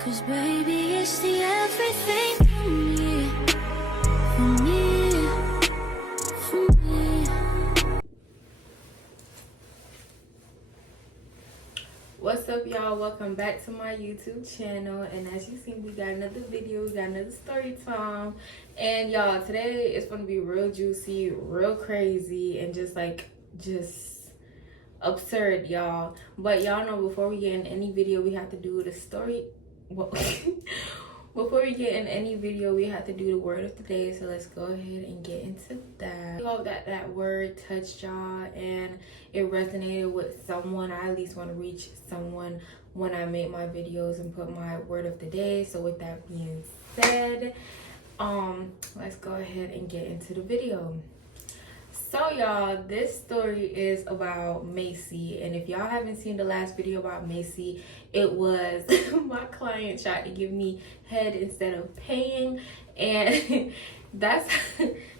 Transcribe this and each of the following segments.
'Cause baby, it's the everything for me, for me, for me. What's up, y'all? Welcome back to my YouTube channel. And as you see, we got another video, we got another story time. And y'all, today it's gonna be real juicy, real crazy, and just absurd, y'all. But y'all know, before we get in any video, we have to do the story. Well, before we get in any video, we have to do the word of the day. So let's go ahead and get into that. I hope that that word touched y'all and it resonated with someone. I at least want to reach someone when I make my videos and put my word of the day. So with that being said, let's go ahead and get into the video. So y'all, this story is about Macy, and if y'all haven't seen the last video about Macy, it was my client tried to give me head instead of paying, and that's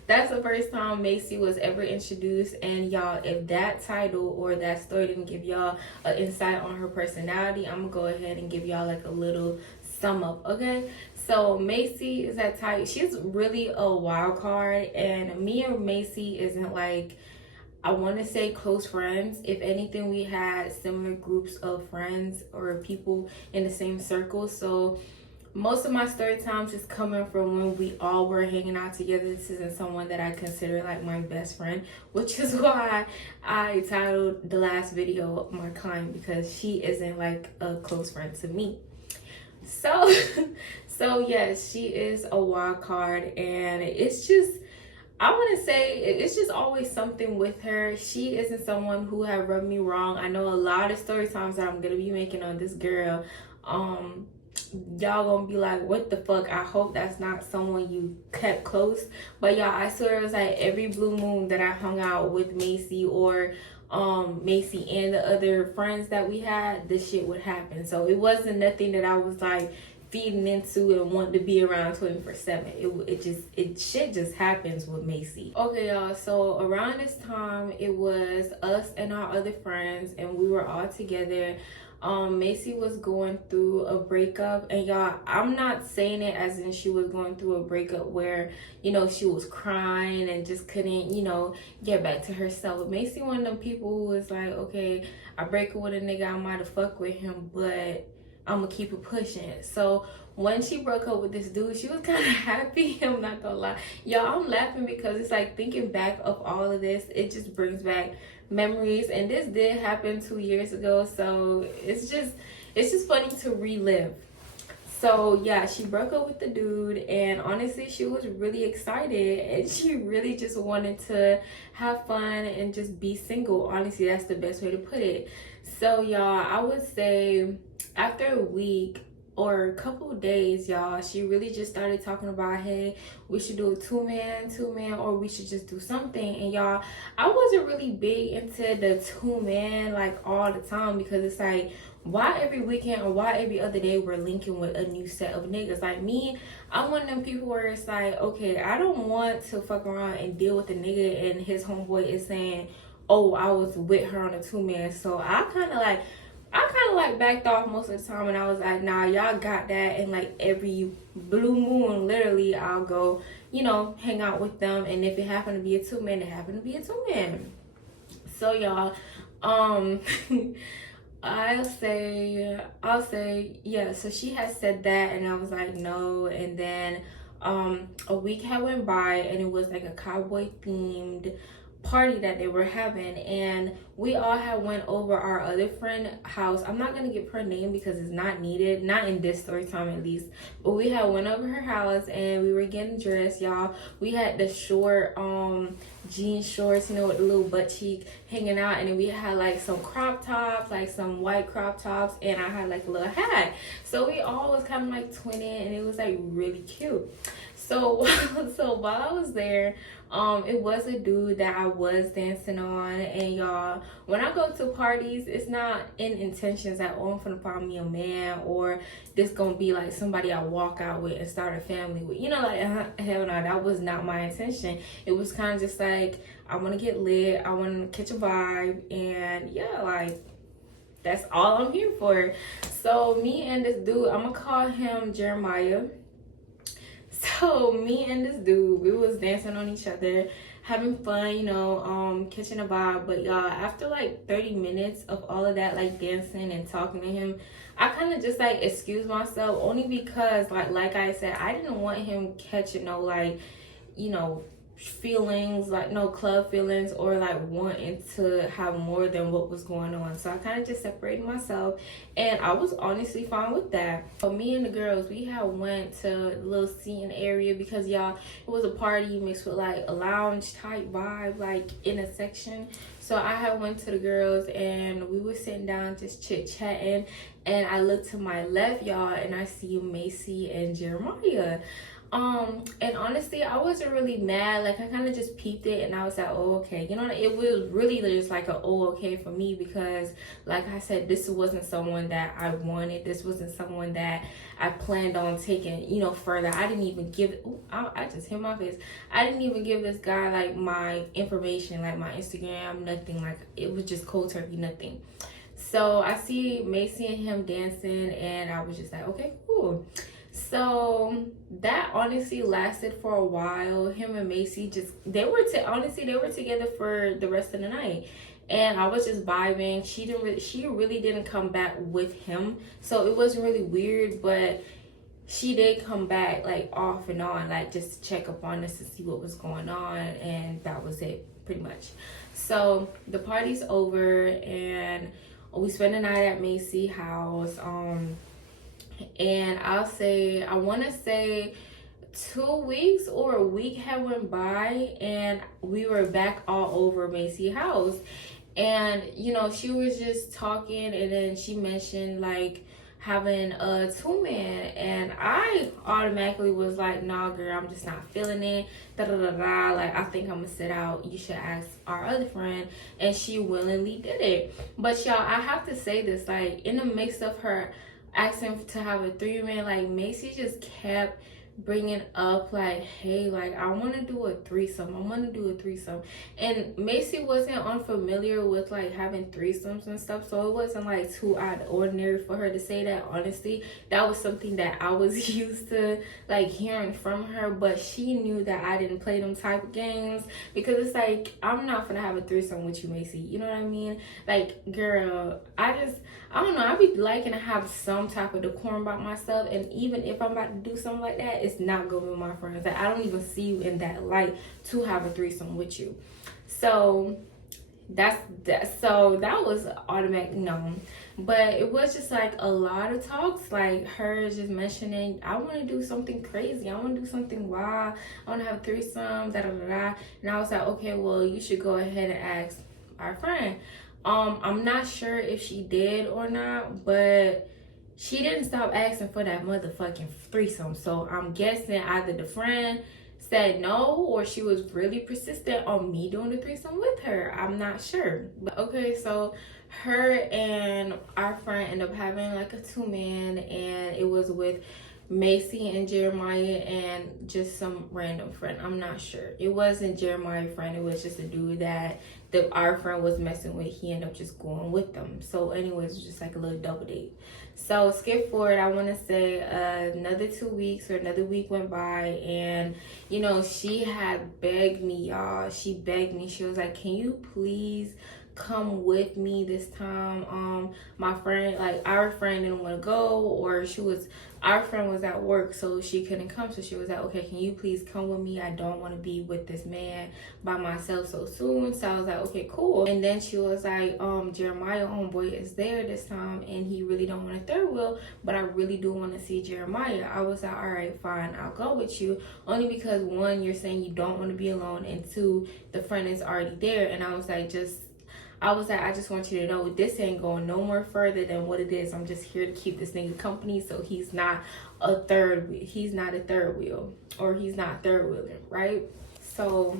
the first time Macy was ever introduced. And y'all, if that title or that story didn't give y'all an insight on her personality, I'm gonna go ahead and give y'all like a little sum up, okay? So Macy is that type. She's really a wild card, and me and Macy isn't like, I want to say close friends. If anything, we had similar groups of friends or people in the same circle. So most of my story times is coming from when we all were hanging out together. This isn't someone that I consider like my best friend, which is why I titled the last video my client, because she isn't like a close friend to me. So yes, she is a wild card, and it's just, I want to say it's just always something with her. She isn't someone who have rubbed me wrong. I know a lot of story times that I'm gonna be making on this girl, y'all gonna be like, what the fuck? I hope that's not someone you kept close. But y'all, I swear it was like every blue moon that I hung out with Macy, or Macy and the other friends that we had, this shit would happen. So it wasn't nothing that I was like feeding into and wanting to be around 24/7. Shit just happens with Macy. Okay, y'all, so around this time it was us and our other friends, and we were all together. Macy was going through a breakup, and y'all, I'm not saying it as in she was going through a breakup where, you know, she was crying and just couldn't, you know, get back to herself. But Macy one of them people who was like, okay, I break up with a nigga, I might have fucked with him, but I'm gonna keep it pushing. So when she broke up with this dude, she was kind of happy. I'm not gonna lie, y'all. I'm laughing because it's like, thinking back of all of this, it just brings back memories. And this did happen 2 years ago, so it's just funny to relive. So yeah, she broke up with the dude, and honestly, she was really excited, and she really just wanted to have fun and just be single. Honestly, that's the best way to put it. So y'all, I would say after a week or a couple of days, y'all, she really just started talking about, hey, we should do a two-man, or we should just do something. And y'all, I wasn't really big into the two-man like all the time, because it's like, why every weekend or why every other day we're linking with a new set of niggas? Like me, I'm one of them people where it's like, okay, I don't want to fuck around and deal with a nigga and his homeboy is saying, oh, I was with her on a two-man. So I kind of like backed off most of the time, and I was like, nah, y'all got that. And like every blue moon, literally, I'll go, you know, hang out with them. And if it happened to be a two-man, it happened to be a two-man. So y'all, I'll say yeah. So she had said that, and I was like, no. And then a week had went by, and it was like a cowboy themed party that they were having, and we all had went over our other friend house. I'm not gonna give her name because it's not needed, not in this story time at least, but we had went over her house and we were getting dressed, y'all. We had the short jean shorts, you know, with the little butt cheek hanging out, and then we had like some crop tops, like some white crop tops, and I had like a little hat. So we all was kind of like twinning, and it was like really cute. So while I was there, it was a dude that I was dancing on. And y'all, when I go to parties, it's not in intentions that, oh, I'm finna find me a man, or this gonna be like somebody I walk out with and start a family with, you know, like hell no, that was not my intention. It was kind of just like, I want to get lit, I want to catch a vibe, and yeah, like that's all I'm here for. So me and this dude, I'm gonna call him Jeremiah. So me and this dude, we was dancing on each other, having fun, you know, catching a vibe. But y'all, after like 30 minutes of all of that, like dancing and talking to him, I kind of just like excused myself, only because like I said, I didn't want him catching no like, you know, feelings, like no club feelings, or like wanting to have more than what was going on. So I kind of just separated myself, and I was honestly fine with that. So me and the girls, we had went to a little seating area, because y'all, it was a party mixed with like a lounge type vibe, like in a section. So I had went to the girls, and we were sitting down just chit-chatting, and I looked to my left, y'all, and I see Macy and Jeremiah. And honestly, I wasn't really mad. Like, I kind of just peeped it, and I was like, oh, okay. You know, it was really just like a oh, okay for me, because like I said, this wasn't someone that I wanted. This wasn't someone that I planned on taking, you know, further. I didn't even give, I just hit my face. I didn't even give this guy like my information, like my Instagram, nothing. Like, it was just cold turkey, nothing. So I see Macy and him dancing, and I was just like, okay, cool. So that honestly lasted for a while. Him and Macy just, they were together for the rest of the night, and I was just vibing. She really didn't come back with him, so it wasn't really weird, but she did come back like off and on, like just to check up on us to see what was going on, and that was it pretty much. So the party's over, and we spent the night at Macy house. And I want to say 2 weeks or a week had went by, and we were back all over Macy house. And, you know, she was just talking, and then she mentioned like having a 2-man, and I automatically was like, nah girl, I'm just not feeling it, da da da da, like I think I'm gonna sit out, you should ask our other friend. And she willingly did it. But y'all, I have to say this, like in the mix of her asking to have a 3-man, like Macy just kept bringing up like, hey, like I want to do a threesome, and Macy wasn't unfamiliar with like having threesomes and stuff, so it wasn't like too out of ordinary for her to say that. Honestly, that was something that I was used to like hearing from her, but she knew that I didn't play them type of games, because it's like, I'm not gonna have a threesome with you, Macy, you know what I mean? Like, girl, I don't know, I be liking to have some type of decorum about myself, and even if I'm about to do something like that, it's not going with my friends. Like, I don't even see you in that light to have a threesome with you. So so that was automatic no. But it was just like a lot of talks, like her just mentioning, I want to do something crazy, I want to do something wild, I want to have a threesome, da da da da. And I was like, okay, well, you should go ahead and ask our friend. I'm not sure if she did or not, but she didn't stop asking for that motherfucking threesome. So I'm guessing either the friend said no, or she was really persistent on me doing the threesome with her. I'm not sure. But okay, so her and our friend ended up having like a 2-man, and it was with Macy and Jeremiah and just some random friend. I'm not sure. It wasn't Jeremiah's friend. It was just a dude that our friend was messing with. He ended up just going with them. So anyways, it was just like a little double date. So skip forward, I want to say another 2 weeks or another week went by, and you know, she had begged me, y'all. She begged me. She was like, can you please come with me this time? My friend, like our friend, didn't want to go, or our friend was at work, so she couldn't come. So she was like, okay, can you please come with me? I don't want to be with this man by myself so soon. So I was like, okay, cool. And then she was like, Jeremiah homeboy is there this time, and he really don't want a third wheel, but I really do want to see Jeremiah. I was like, all right, fine, I'll go with you, only because 1, you're saying you don't want to be alone, and 2, the friend is already there. And I was like, I just want you to know this ain't going no more further than what it is. I'm just here to keep this nigga company, so he's not a third wheel, or he's not third wheeling, right? So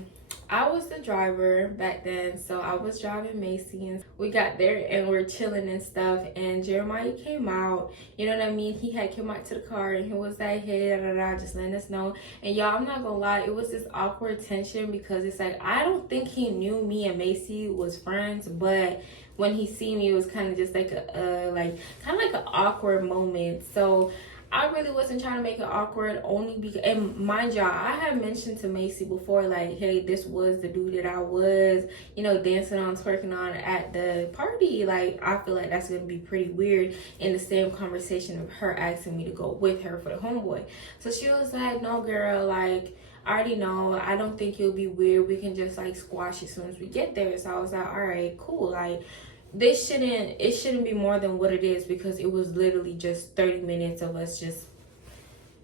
I was the driver back then, so I was driving Macy, and we got there and we're chilling and stuff, and Jeremiah came out, you know what I mean? He had come out to the car, and he was like, hey, da, da, da, just letting us know. And y'all, I'm not gonna lie, it was this awkward tension, because it's like, I don't think he knew me and Macy was friends, but when he see me, it was kind of just like a like kind of like an awkward moment. So I really wasn't trying to make it awkward, only because, and mind y'all, I had mentioned to Macy before, like, hey, this was the dude that I was, you know, dancing on, twerking on at the party. Like, I feel like that's gonna be pretty weird in the same conversation of her asking me to go with her for the homeboy. So she was like, no, girl, like, I already know, I don't think it'll be weird. We can just like squash as soon as we get there. So I was like, all right, cool. Like, it shouldn't be more than what it is, because it was literally just 30 minutes of us just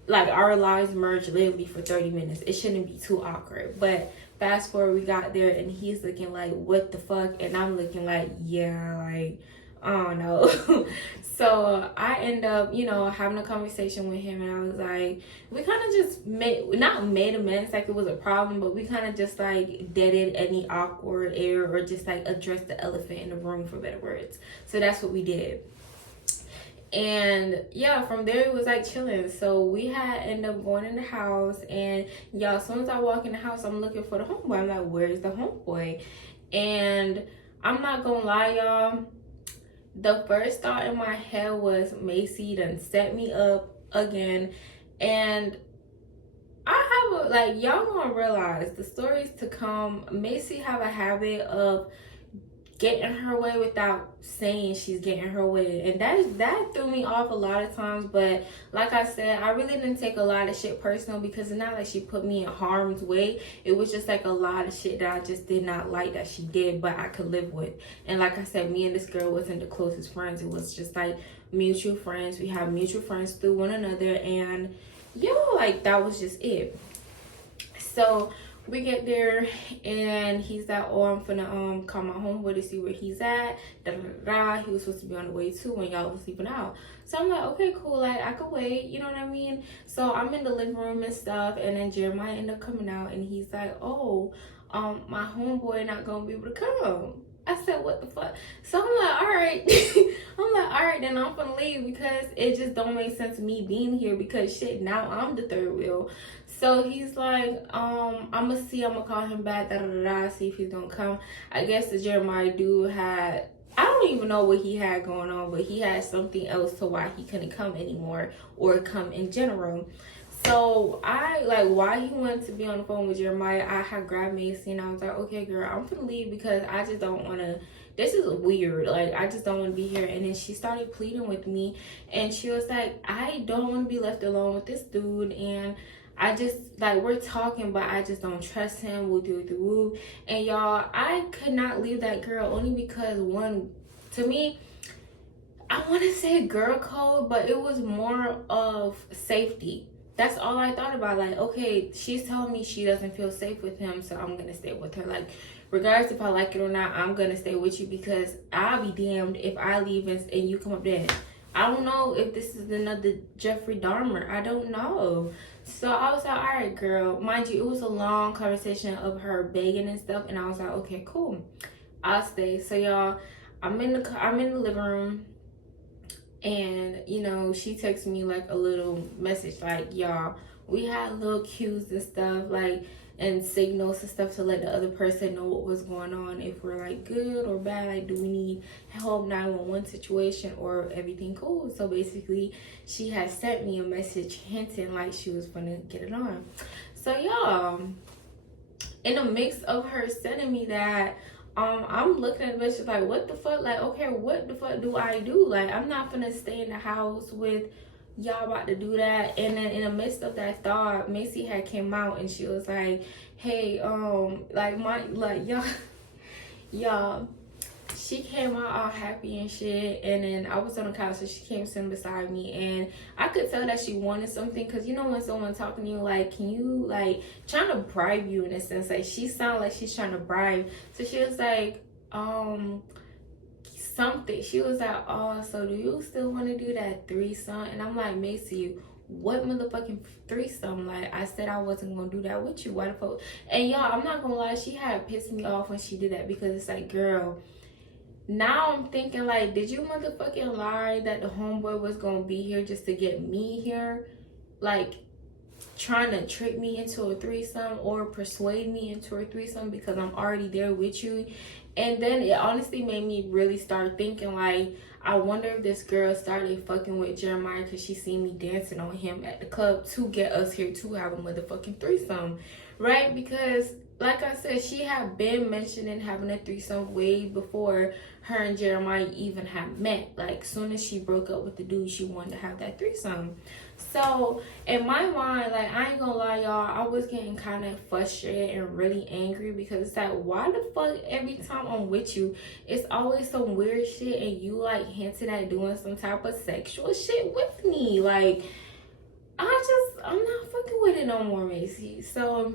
like our lives merged literally for 30 minutes. It shouldn't be too awkward. But fast forward, we got there and he's looking like, what the fuck? And I'm looking like, yeah, like, I don't know. So I end up, you know, having a conversation with him, and I was like, we kind of just not made amends like it was a problem, but we kind of just like deaded any awkward air, or just like addressed the elephant in the room, for better words. So that's what we did. And yeah, from there it was like chilling. So we had ended up going in the house, and y'all, as soon as I walk in the house, I'm looking for the homeboy. I'm like, where's the homeboy? And I'm not gonna lie, y'all, the first thought in my head was, Macy done set me up again. And I have a, like, y'all gonna realize the stories to come, Macy have a habit of getting her way without saying she's getting her way, and that threw me off a lot of times. But like I said, I really didn't take a lot of shit personal, because it's not like she put me in harm's way. It was just like a lot of shit that I just did not like that she did, but I could live with. And like I said, me and this girl wasn't the closest friends. It was just like mutual friends. We have mutual friends through one another, and like that was just it. So we get there, and he's like, oh, I'm finna call my homeboy to see where he's at. He was supposed to be on the way too when y'all was sleeping out. So I'm like, okay, cool, like I could wait, you know what I mean? So I'm in the living room and stuff, and then Jeremiah ended up coming out, and he's like, oh, my homeboy not gonna be able to come. I said, what the fuck? So I'm like, all right. I'm like, all right, then I'm gonna leave, because it just don't make sense me being here, because shit, now I'm the third wheel. So he's like, I'm gonna call him back, see if he's gonna come. I guess the Jeremiah dude had, I don't even know what he had going on, but he had something else to why he couldn't come anymore, or come in general. So I, like, while he wanted to be on the phone with Jeremiah, I had grabbed Macy, and I was like, okay, girl, I'm gonna leave, because I just don't want to, this is weird, like, I just don't want to be here. And then she started pleading with me, and she was like, I don't want to be left alone with this dude, and I just, like, we're talking, but I just don't trust him, woo. And y'all, I could not leave that girl, only because, one, to me, I want to say girl code, but it was more of safety. That's all I thought about. Like, okay, she's telling me she doesn't feel safe with him, so I'm gonna stay with her. Like, regardless if I like it or not, I'm gonna stay with you, because I'll be damned if I leave and you come up there. I don't know if this is another Jeffrey Dahmer. I don't know. So I was like, all right, girl. Mind you, it was a long conversation of her begging and stuff, and I was like, okay, cool, I'll stay. So y'all, I'm in the living room, and you know, she texts me like a little message like, y'all, we had little cues and stuff, like, and signals and stuff to let the other person know what was going on, if we're like good or bad, like, do we need help, 911 situation, or everything cool. So basically she had sent me a message hinting like she was gonna get it on. So y'all, in the mix of her sending me that, I'm looking at the message like, what the fuck? Like, okay, what the fuck do I do? Like, I'm not gonna stay in the house with y'all about to do that. And then in the midst of that thought, Macy had came out, and she was like, hey, y'all, she came out all happy and shit, and then I was on the couch, so she came sitting beside me, and I could tell that she wanted something, because you know when someone talking to you, like, can you, like, trying to bribe you in a sense, like, she sounded like she's trying to bribe. So she was like, something, she was like, oh, so do you still want to do that threesome? And I'm like, Macy, what motherfucking threesome? Like, I said I wasn't gonna do that with you. Why the fuck? And y'all, I'm not gonna lie, she had pissed me off when she did that, because it's like, girl, now I'm thinking like, did you motherfucking lie that the homeboy was gonna be here just to get me here? Like, trying to trick me into a threesome, or persuade me into a threesome, because I'm already there with you. And then it honestly made me really start thinking, like, I wonder if this girl started fucking with Jeremiah because she seen me dancing on him at the club to get us here to have a motherfucking threesome, right? Because like I said, she had been mentioning having a threesome way before her and Jeremiah even had met. Like, soon as she broke up with the dude, she wanted to have that threesome. So in my mind, like, I ain't gonna lie, y'all, I was getting kind of frustrated and really angry because it's like, why the fuck every time I'm with you, it's always some weird shit and you like hinting at doing some type of sexual shit with me? Like, I'm not fucking with it no more, Macy. So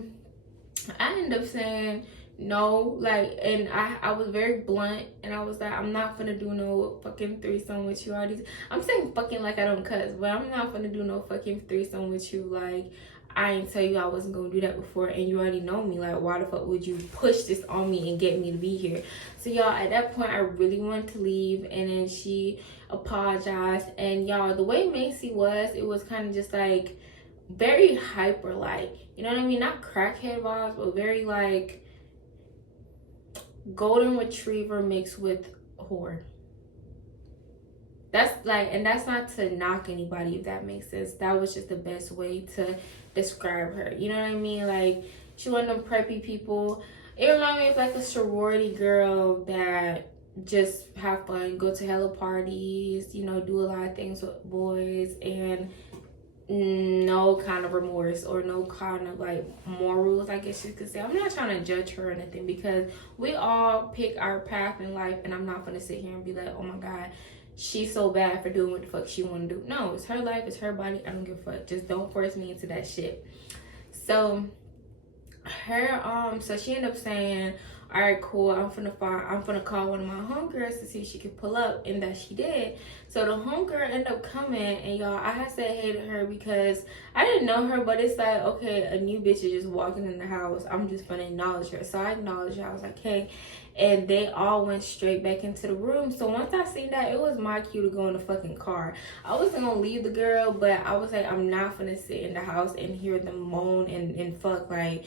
I ended up saying no, like, and I was very blunt, and I was like, I'm not gonna do no fucking threesome with you. All these, I'm saying fucking like I don't cuss, but I'm not gonna do no fucking threesome with you. Like, I ain't tell you I wasn't gonna do that before, and you already know me. Like, why the fuck would you push this on me and get me to be here? So y'all, at that point, I really wanted to leave, and then she apologized. And y'all, the way Macy was, it was kind of just like very hyper, like, you know what I mean? Not crackhead vibes, but very like golden retriever mixed with whore. That's like, and that's not to knock anybody, if that makes sense. That was just the best way to describe her. You know what I mean? Like, she one of them preppy people. It reminded me of like a sorority girl that just have fun, go to hella parties, you know, do a lot of things with boys, and no kind of remorse or no kind of like morals, I guess you could say. I'm not trying to judge her or anything, because we all pick our path in life, and I'm not gonna sit here and be like, oh my god, she's so bad for doing what the fuck she want to do. No, it's her life, it's her body. I don't give a fuck. Just don't force me into that shit. So so she ended up saying, all right, cool, I'm finna call one of my homegirls to see if she could pull up, and that she did. So the homegirl ended up coming, and y'all, I had said hey to her because I didn't know her, but it's like, okay, a new bitch is just walking in the house, I'm just gonna acknowledge her. So I acknowledged her, I was like, hey, and they all went straight back into the room. So once I seen that, it was my cue to go in the fucking car. I wasn't gonna leave the girl, but I was like, I'm not gonna sit in the house and hear them moan and fuck. Like,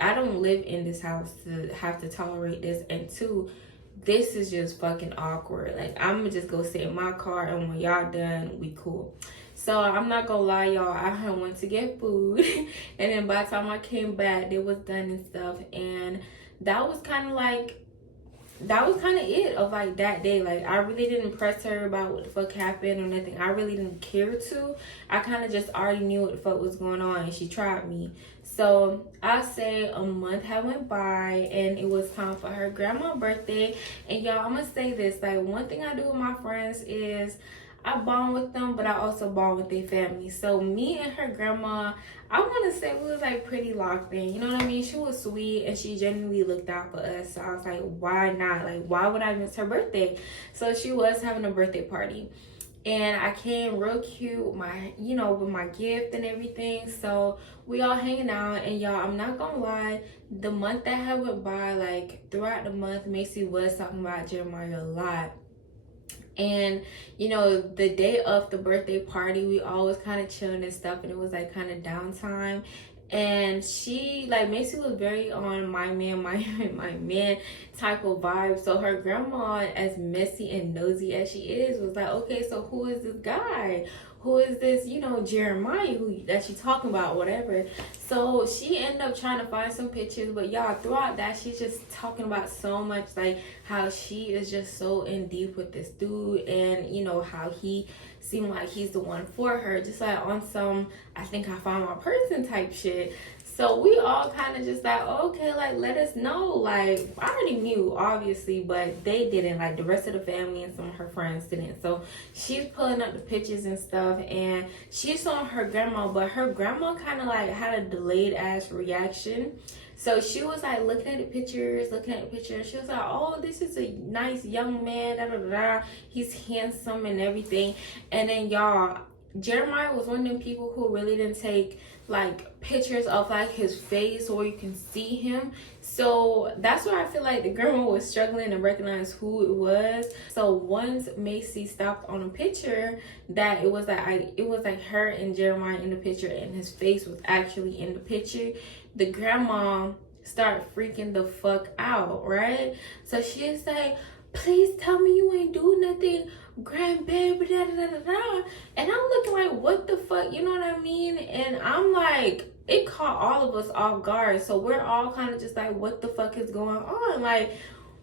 I don't live in this house to have to tolerate this. And two, this is just fucking awkward. Like, I'm gonna just go sit in my car, and when y'all done, we cool. So I'm not gonna lie, y'all, I went to get food and then by the time I came back, they was done and stuff. And that was kind of it of like that day. Like, I really didn't press her about what the fuck happened or nothing. I really didn't care to. I kind of just already knew what the fuck was going on, and she tried me. So I say a month had went by, and it was time for her grandma's birthday. And y'all, I'm gonna say this, like, one thing I do with my friends is I bond with them, but I also bond with their family. So me and her grandma, I want to say we was like pretty locked in, you know what I mean? She was sweet, and she genuinely looked out for us. So I was like, why not? Like, why would I miss her birthday? So she was having a birthday party, and I came real cute with my, you know, with my gift and everything. So we all hanging out, and y'all, I'm not gonna lie, the month that had went by, like throughout the month, Macy was talking about Jeremiah a lot. And you know, the day of the birthday party, we all was kind of chilling and stuff, and it was like kind of downtime. And she, like, Macy was very on my man type of vibe. So her grandma, as messy and nosy as she is, was like, okay, so who is this guy? Who is this, you know, Jeremiah that she talking about, whatever. So she ended up trying to find some pictures, but y'all, throughout that, she's just talking about so much, like how she is just so in deep with this dude, and you know, how he seemed like he's the one for her, just like on some I think I found my person type shit. So we all kind of just like, okay, like, let us know. Like, I already knew, obviously, but they didn't. Like, the rest of the family and some of her friends didn't. So she's pulling up the pictures and stuff, and she's showing her grandma, but her grandma kind of like had a delayed ass reaction. So she was like looking at the pictures. She was like, oh, this is a nice young man, da da da. He's handsome and everything. And then y'all, Jeremiah was one of them people who really didn't take like pictures of like his face where you can see him. So that's where I feel like the grandma was struggling to recognize who it was. So once Macy stopped on a picture that it was like her and Jeremiah in the picture, and his face was actually in the picture, the grandma start freaking the fuck out, right? So she's like, please tell me you ain't do nothing, grandbaby, da da da da. And I'm looking like, what the fuck, you know what I mean? And I'm like, it caught all of us off guard. So we're all kind of just like, what the fuck is going on? Like,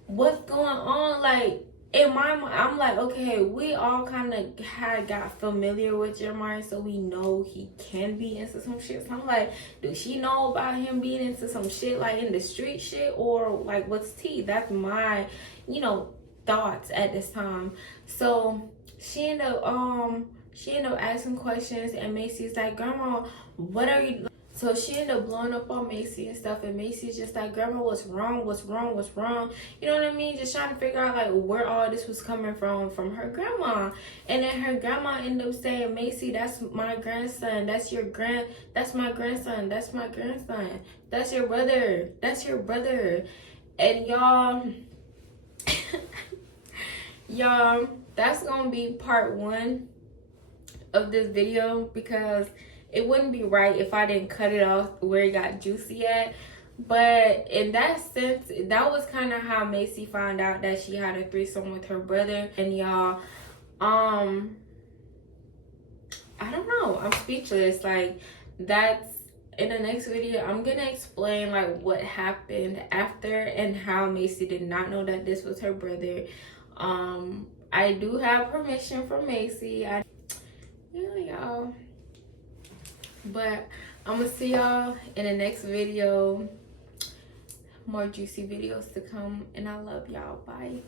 what's going on? Like, in my mind, I'm like, okay, we all kind of had got familiar with Jeremiah, so we know he can be into some shit. So I'm like, does she know about him being into some shit, like in the street shit, or like what's tea? That's my, you know, thoughts at this time. So she ended up asking questions, and Macy's like, grandma, what are you? So she ended up blowing up on Macy and stuff, and Macy's just like, grandma, what's wrong? What's wrong? What's wrong? You know what I mean? Just trying to figure out like where all this was coming from her grandma. And then her grandma ended up saying, Macy, that's my grandson. That's my grandson. That's my grandson. That's your brother. That's your brother. And y'all, y'all, that's gonna be part 1 of this video, because it wouldn't be right if I didn't cut it off where it got juicy at. But in that sense, that was kind of how Macy found out that she had a threesome with her brother. And y'all, I don't know, I'm speechless. Like, that's in the next video. I'm gonna explain like what happened after and how Macy did not know that this was her brother. I do have permission from Macy. Yeah, y'all. But I'm gonna see y'all in the next video. More juicy videos to come, and I love y'all. Bye.